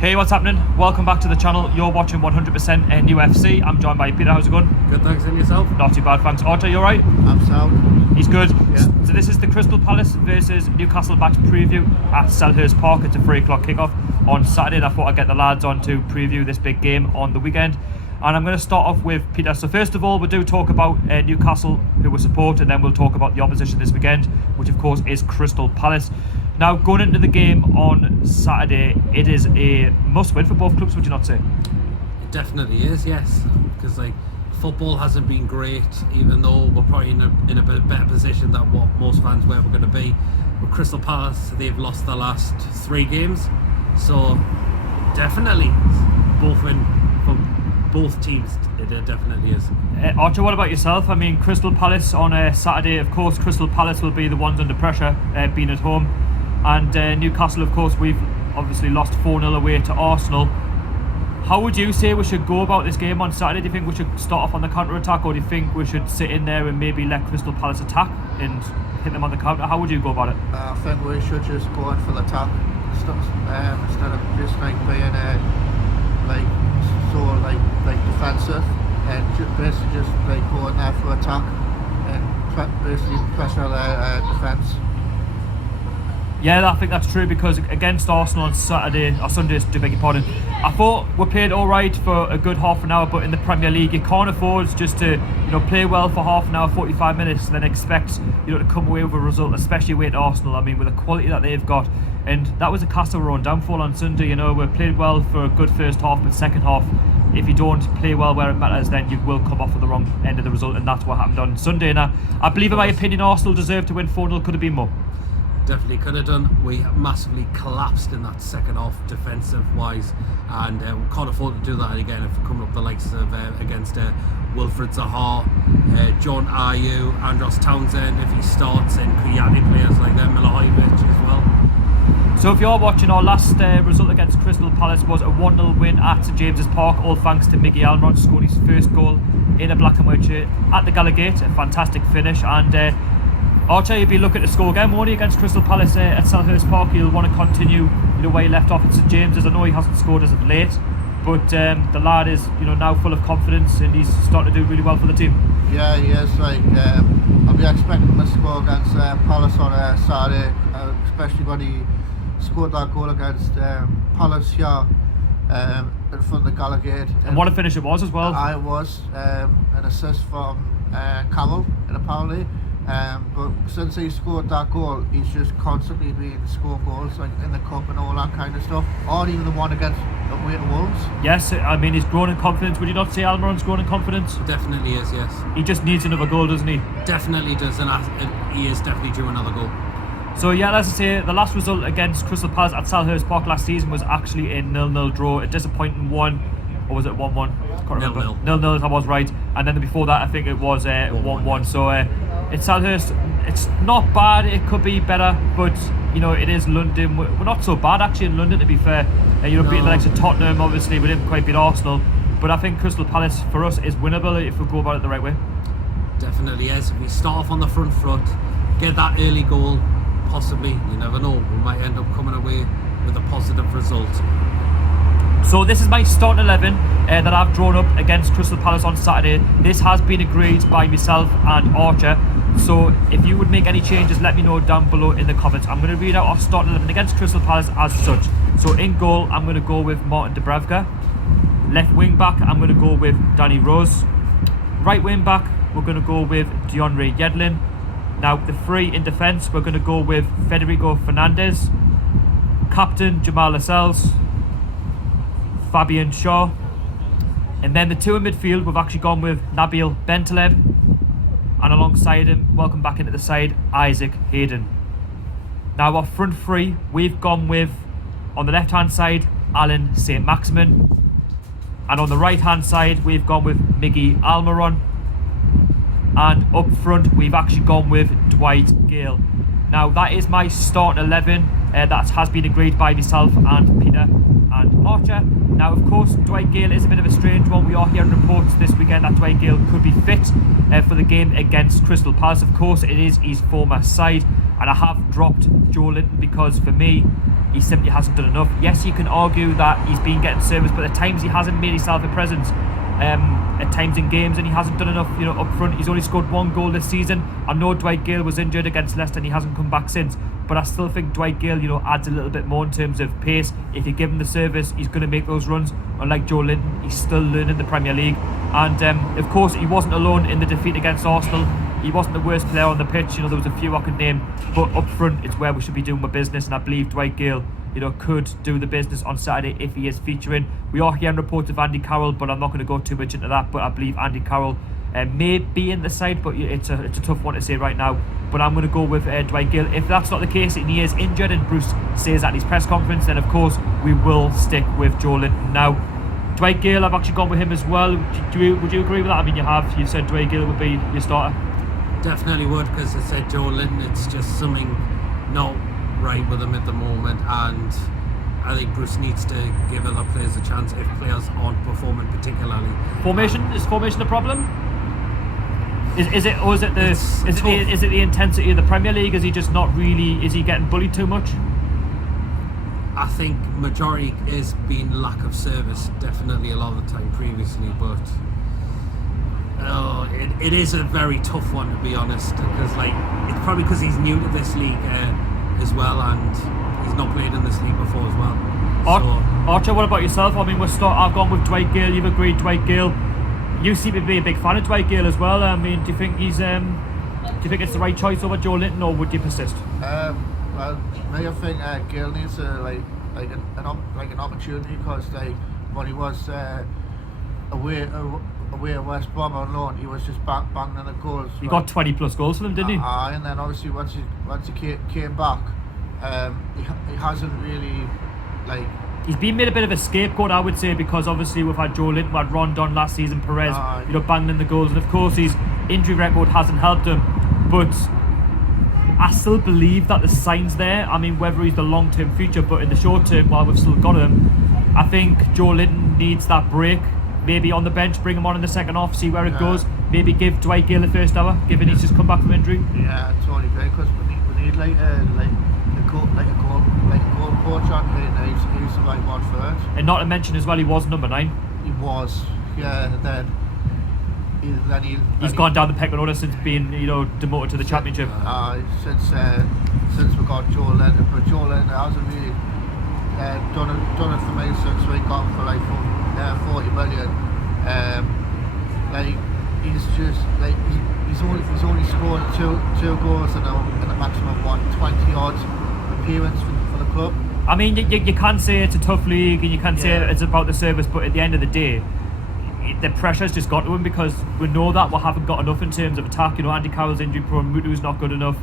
Hey, what's happening? Welcome back to the channel. You're watching 100% UFC. I'm joined by Peter. How's it going? Good, thanks. And yourself? Not too bad, thanks. Otto, you alright? I'm sound. He's good. Yeah. So this is the Crystal Palace versus Newcastle match preview at Selhurst Park. It's a 3 o'clock kickoff on Saturday, and I thought I'd get the lads on to preview this big game on the weekend. And I'm going to start off with Peter. So first of all, we do talk about Newcastle, who we support, and then we'll talk about the opposition this weekend, which of course is Crystal Palace. Now, going into the game on Saturday, it is a must-win for both clubs, would you not say? It definitely is, yes. Because football hasn't been great, even though we're probably in a bit better position than what most fans were going to be. With Crystal Palace, they've lost the last 3 games, so definitely both win for both teams. It definitely is. Archer, what about yourself? I mean, Crystal Palace on a Saturday, of course, Crystal Palace will be the ones under pressure, being at home. And Newcastle, of course, we've obviously lost 4-0 away to Arsenal. How would you say we should go about this game on Saturday? Do you think we should start off on the counter-attack, or do you think we should sit in there and maybe let Crystal Palace attack and hit them on the counter? How would you go about it? I think we should just go in for the attack instead of just being defensive, and basically just go in there for attack and basically pressure their defence. Yeah, I think that's true, because against Arsenal on Sunday, beg your pardon, I thought we played all right for a good half an hour, but in the Premier League you can't afford just to play well for half an hour, 45 minutes, and then expect to come away with a result, especially with Arsenal. I mean, with the quality that they've got, and that was a cast of our own downfall on Sunday. We played well for a good first half, but second half, if you don't play well where it matters, then you will come off with the wrong end of the result, and that's what happened on Sunday. And I believe, in my opinion, Arsenal deserved to win 4-0. Could have been more. Definitely could have done. We massively collapsed in that second half defensive wise, and we can't afford to do that again if we're coming up the likes of against Wilfred Zaha, John Ayew, Andros Townsend if he starts, and Kuyati players like that, Milojevic as well. So if you're watching, our last result against Crystal Palace was a 1-0 win at St James's Park, all thanks to Miggy Almiron scoring his first goal in a black and white shirt at the Gallagate. A fantastic finish. And Archer, you'll be looking to score again, won't he, against Crystal Palace at Selhurst Park? He'll want to continue where he left off at St James's. I know he hasn't scored as of late, but the lad is now full of confidence, and he's starting to do really well for the team. Yeah, he is. I'll be expecting him to score against Palace on Saturday, especially when he scored that goal against Palace here in front of the Gallagate. And what a finish it was as well. I was an assist from Carroll in a penalty. But since he scored that goal, he's just constantly been scoring goals in the cup and all that kind of stuff, or even the one against away to Wolves. Yes, I mean, he's grown in confidence. Would you not say Almiron's grown in confidence? Definitely is, yes. He just needs another goal, doesn't he? Definitely does, and he is definitely due another goal. So yeah, as I say, the last result against Crystal Palace at Selhurst Park last season was actually a 0-0 draw, a disappointing one. Or was it 1-1? Can't remember. 0-0, I was right. And then before that, I think it was 1-1. So it's Selhurst. It's not bad. It could be better, but it is London. We're not so bad actually in London, to be fair. Beating the likes of Tottenham, obviously we didn't quite beat Arsenal, but I think Crystal Palace for us is winnable if we go about it the right way. Definitely is. If we start off on the front foot, get that early goal, possibly, you never know, we might end up coming away with a positive result. So this is my starting 11 that I've drawn up against Crystal Palace on Saturday. This has been agreed by myself and Archer. So if you would make any changes, let me know down below in the comments. I'm going to read out our starting 11 against Crystal Palace as such. So in goal, I'm going to go with Martin Dubravka. Left wing back, I'm going to go with Danny Rose. Right wing back, we're going to go with DeAndre Yedlin. Now the 3 in defence, we're going to go with Federico Fernandez, captain Jamal Lascelles, Fabian Shaw, and then the 2 in midfield, we've actually gone with Nabil Bentaleb, and alongside him, welcome back into the side, Isaac Hayden. Now our front 3, we've gone with, on the left hand side, Alan St Maximin, and on the right hand side we've gone with Miggy Almiron, and up front we've actually gone with Dwight Gayle. Now that is my starting 11 that has been agreed by myself and Peter and Archer. Now of course Dwight Gayle is a bit of a strange one. We are hearing reports this weekend that Dwight Gayle could be fit for the game against Crystal Palace. Of course it is his former side, and I have dropped Joelinton because for me he simply hasn't done enough. Yes, you can argue that he's been getting service, but at times he hasn't made himself a presence. At times in games, and he hasn't done enough, up front. He's only scored 1 goal this season. I know Dwight Gayle was injured against Leicester and he hasn't come back since, but I still think Dwight Gayle, adds a little bit more in terms of pace. If you give him the service, he's going to make those runs. Unlike Joelinton, he's still learning the Premier League. And of course, he wasn't alone in the defeat against Arsenal. He wasn't the worst player on the pitch. There was a few I could name, but up front, it's where we should be doing our business, and I believe Dwight Gayle could do the business on Saturday if he is featuring. We are hearing reports of Andy Carroll, but I'm not going to go too much into that. But I believe Andy Carroll may be in the side, but it's a tough one to say right now. But I'm going to go with Dwight Gayle. If that's not the case and he is injured and Bruce says at his press conference, then of course we will stick with Joelinton. Now, Dwight Gayle, I've actually gone with him as well. Would you agree with that? I mean, you said Dwight Gayle would be your starter. Definitely would, because I said Joelinton, it's just something not right with him at the moment, and I think Bruce needs to give other players a chance if players aren't performing particularly. Is formation a problem? Is it the intensity of the Premier League? Is he just not really? Is he getting bullied too much? I think majority is been lack of service, definitely a lot of the time previously, but it is a very tough one, to be honest, because it's probably because he's new to this league as well, and he's not played in this league before as well. Archer, what about yourself? I mean, I've gone with Dwight Gayle. You've agreed Dwight Gayle. You seem to be a big fan of Dwight Gayle as well. I mean, do you think it's the right choice over Joelinton, or would you persist? Well, I think Gayle needs an opportunity, because when he was away at West Brom on loan, he was just banging the goals. He got 20 plus goals for them, didn't he? And then obviously once he came back, he hasn't really He's been made a bit of a scapegoat, I would say, because obviously we've had Joelinton, we had Rondon last season, Perez, banging in the goals, and of course his injury record hasn't helped him. But I still believe that the sign's there. I mean, whether he's the long-term future, but in the short term, while we've still got him, I think Joelinton needs that break. Maybe on the bench, bring him on in the second half, see where it goes. Maybe give Dwight Gayle the first hour, given he's just come back from injury. Yeah, totally agree, because we need a goal coach on here. He's the right one for it. And not to mention as well, he was number 9. He was, yeah. He's gone down the pecking order since being, demoted to the Championship. Since we got Joelinton, but Joelinton hasn't really done it for me since we got him for 40 million. He's only scored two goals in a maximum of 20 odd appearance for the club. I mean, you can say it's a tough league and you can say it's about the service, but at the end of the day, the pressure's just got to him, because we know that we haven't got enough in terms of attack. Andy Carroll's injury prone, Mutu's not good enough.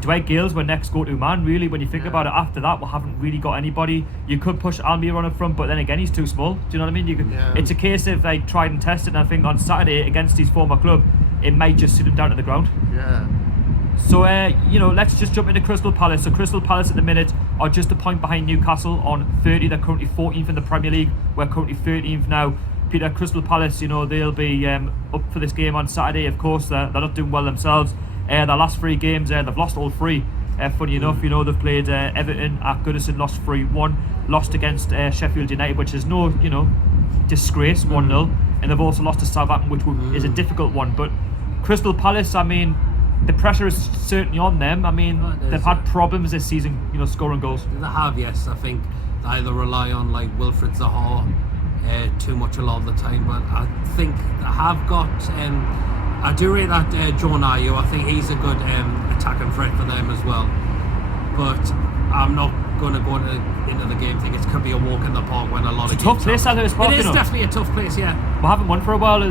Dwight Gayle's our next go-to man, really, when you think about it. After that, we haven't really got anybody. You could push Almir on up front, but then again, he's too small. Do you know what I mean? It's a case of tried and tested, and I think on Saturday against his former club, it might just sit him down to the ground. Yeah. So, let's just jump into Crystal Palace. So Crystal Palace at the minute are just a point behind Newcastle on 30. They're currently 14th in the Premier League. We're currently 13th now. Peter, Crystal Palace, they'll be up for this game on Saturday. Of course, they're not doing well themselves. Their last 3 games, they've lost all 3. Funny enough, they've played Everton at Goodison, lost 3-1, lost against Sheffield United, which is no, disgrace, 1-0, and they've also lost to Southampton, which is a difficult one. But Crystal Palace, I mean, the pressure is certainly on them. I mean, they've had problems this season, scoring goals. They have, yes. I think they either rely on Wilfried Zaha too much a lot of the time, but I think they have got. I do rate that John Ayew. I think he's a good attacking threat for them as well. But I'm not going to go into the game. I think it could be a walk in the park when a lot of. It's a tough place, Selhurst Park. It is definitely a tough place. Yeah. We haven't won for a while. I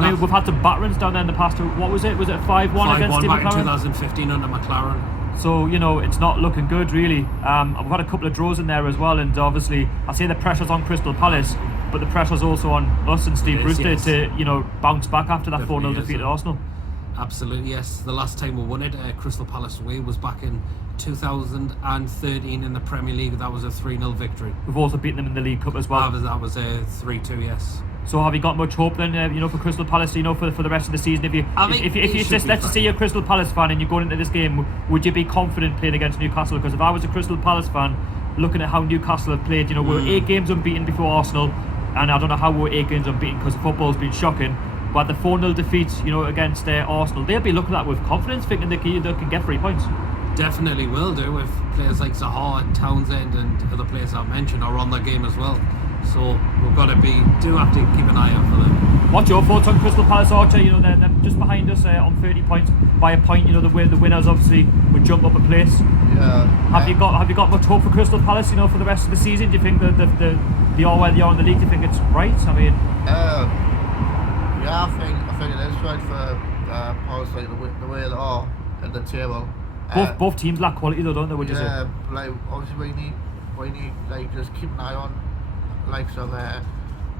mean, we've had some batterings down there in the past. What was it? Was it 5-1 against Steve back McLaren? in 2015 under McLaren. So, it's not looking good, really. We've had a couple of draws in there as well, and obviously, I say the pressure's on Crystal Palace, but the pressure's also on us and Steve Brewster to, bounce back after that 4-0 defeat at Arsenal. Absolutely, yes. The last time we won it, Crystal Palace away, was back in 2013 in the Premier League. That was a 3-0 victory. We've also beaten them in the League Cup as well. That was a 3-2, yes. So have you got much hope then, for Crystal Palace, for the rest of the season? If you just let's say you're a Crystal Palace fan and you're going into this game, would you be confident playing against Newcastle? Because if I was a Crystal Palace fan, looking at how Newcastle have played, we were 8 games unbeaten before Arsenal, and I don't know how we were 8 games unbeaten because the football's been shocking. But the 4-0 defeat, against Arsenal, they'll be looking at that with confidence, thinking they can get 3 points. Definitely will do if players like Zaha and Townsend and other players I've mentioned are on their game as well. So we've got to do have to keep an eye out for them. What's your thoughts on Crystal Palace, Archer? They're just behind us on 30 points by a point. The winners obviously would jump up a place. Yeah. Have you got much hope for Crystal Palace? For the rest of the season, do you think that they are where they are in the league? Do you think it's right? I mean, yeah, I think it is right for Palace, like the way they are at the table. Both teams lack quality though, don't they? Would you say? Yeah, like obviously we need like just keep an eye on like some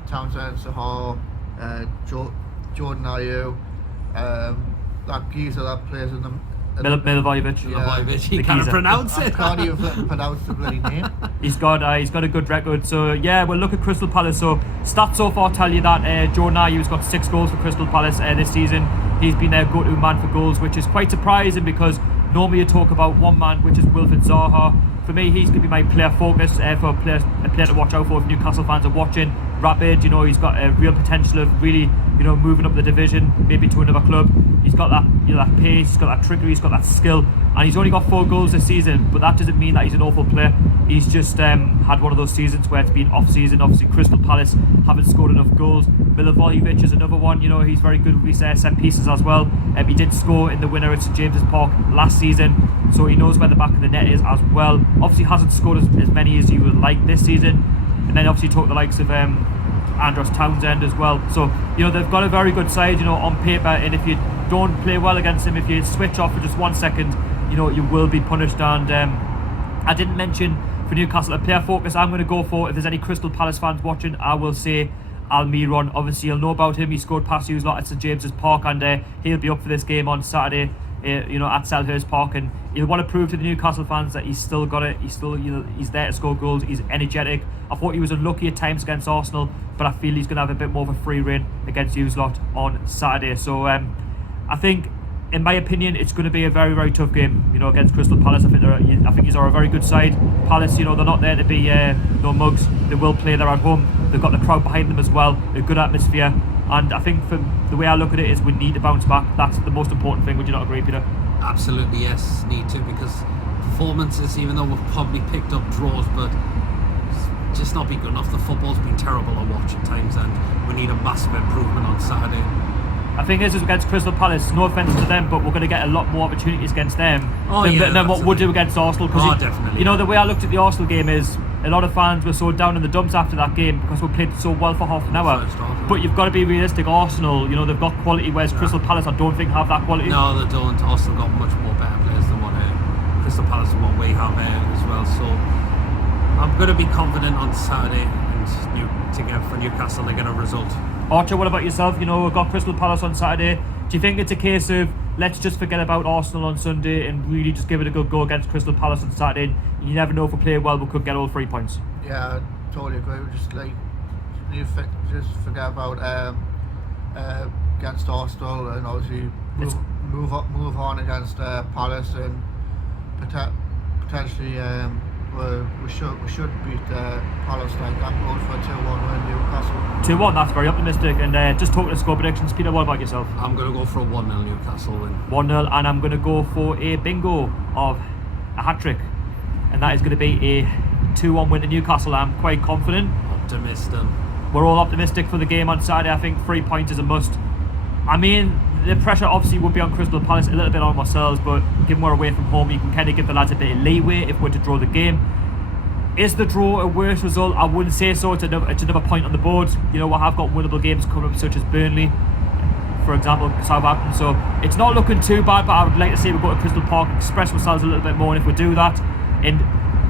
Townsend, Zaha, Jordan Ayew, that geezer that plays in them. Milivojevic. He can't pronounce it. I can't even pronounce the bloody name. He's got a good record. So yeah, we'll look at Crystal Palace. So stats so far tell you that Jordan Ayew's got 6 goals for Crystal Palace this season. He's been their go-to man for goals, which is quite surprising because normally you talk about one man, which is Wilfried Zaha. For me, he's going to be my player focus for a player to watch out for if Newcastle fans are watching. Rapid, he's got a real potential of really, moving up the division, maybe to another club. He's got that, that pace, he's got that trickery, he's got that skill, and he's only got 4 goals this season. But that doesn't mean that he's an awful player. He's just had one of those seasons where it's been off season. Obviously, Crystal Palace haven't scored enough goals. Milivojevic is another one. He's very good with his set pieces as well. He did score in the winner at St James's Park last season, so he knows where the back of the net is as well. Obviously, hasn't scored as many as you would like this season. And then obviously talk the likes of Andros Townsend as well. So they've got a very good side on paper, and if you don't play well against them, if you switch off for just 1 second, you will be punished. And I didn't mention for Newcastle a player focus I'm going to go for. If there's any Crystal Palace fans watching, I will say Almiron. Obviously you'll know about him. He scored past Hughes lot at St James's Park, and he'll be up for this game on Saturday at Selhurst Park, and he'll want to prove to the Newcastle fans that he's still got it. He's still he's there to score goals. He's energetic. I thought he was unlucky at times against Arsenal, but I feel he's going to have a bit more of a free rein against Hughes lot on Saturday. So I think, in my opinion, it's going to be a very, very tough game, against Crystal Palace. I think these are a very good side. Palace, they're not there to be no mugs. They will play. They're at home. They've got the crowd behind them as well. A good atmosphere. And I think from the way I look at it is we need to bounce back. That's the most important thing. Would you not agree, Peter? Absolutely, yes. Need to, because performances, even though we've probably picked up draws, but it's just not been good enough. The football's been terrible to watch at times, and we need a massive improvement on Saturday. I think this is against Crystal Palace. No offence to them, but we're going to get a lot more opportunities against them than what we'll do against Arsenal. Definitely. The way I looked at the Arsenal game is a lot of fans were so down in the dumps after that game because we played so well for half an hour. But you've got to be realistic. Arsenal, they've got quality, whereas Crystal Palace, I don't think have that quality. No, they don't. Arsenal got much more better players than what Crystal Palace and what we have as well. So I'm going to be confident on Saturday and for Newcastle to get a result. Archer, what about yourself? We've got Crystal Palace on Saturday. Do you think it's a case of let's just forget about Arsenal on Sunday and really just give it a good go against Crystal Palace on Saturday? You never know, if we play well, we could get all 3 points. Yeah, I totally agree. Just forget about against Arsenal, and obviously move on against Palace, and potentially we should beat Palace like that. Going for a 2-1 win Newcastle. 2-1, that's very optimistic. And just talking to score predictions, Peter, what about yourself? I'm going to go for a 1-0 Newcastle win. 1-0, and I'm going to go for a bingo of a hat-trick, and that is going to be a 2-1 win to Newcastle. I'm quite confident. Optimistic. We're all optimistic for the game on Saturday. I think 3 points is a must. I mean, the pressure obviously would be on Crystal Palace, a little bit on ourselves, but given we're away from home, you can kind of give the lads a bit of leeway if we're to draw the game. Is the draw a worse result? I wouldn't say so. It's another point on the board. We have got winnable games coming up, such as Burnley, for example, Southampton. So it's not looking too bad, but I would like to see we go to Crystal Park, express ourselves a little bit more, and if we do that, and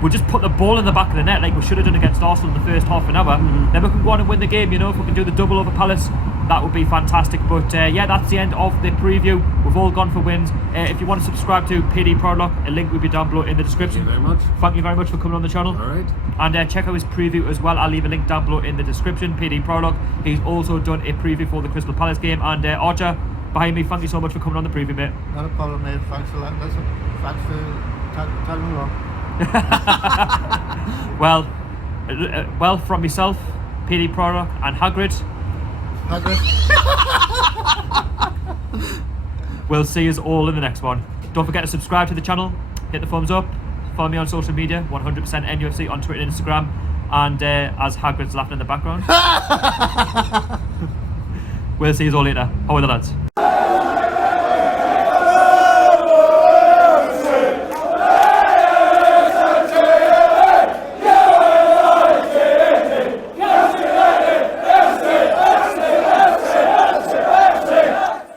we just put the ball in the back of the net like we should have done against Arsenal in the first half an hour, then we can go on and win the game. If we can do the double over Palace, that would be fantastic. But yeah, that's the end of the preview. We've all gone for wins. If you want to subscribe to PD Product, a link will be down below in the description. Thank you very much. Thank you very much for coming on the channel. All right. And check out his preview as well. I'll leave a link down below in the description. PD Product. He's also done a preview for the Crystal Palace game. And Archer, behind me, thank you so much for coming on the preview, mate. Not a problem, mate. Thanks for that. Thanks for tagging along. Well, from myself, PD Product, and Hagrid. We'll see us all in the next one. Don't forget to subscribe to the channel, hit the thumbs up, follow me on social media, 100% NUFC on Twitter and Instagram, and as Hagrid's laughing in the background. We'll see you all later. How are the lads?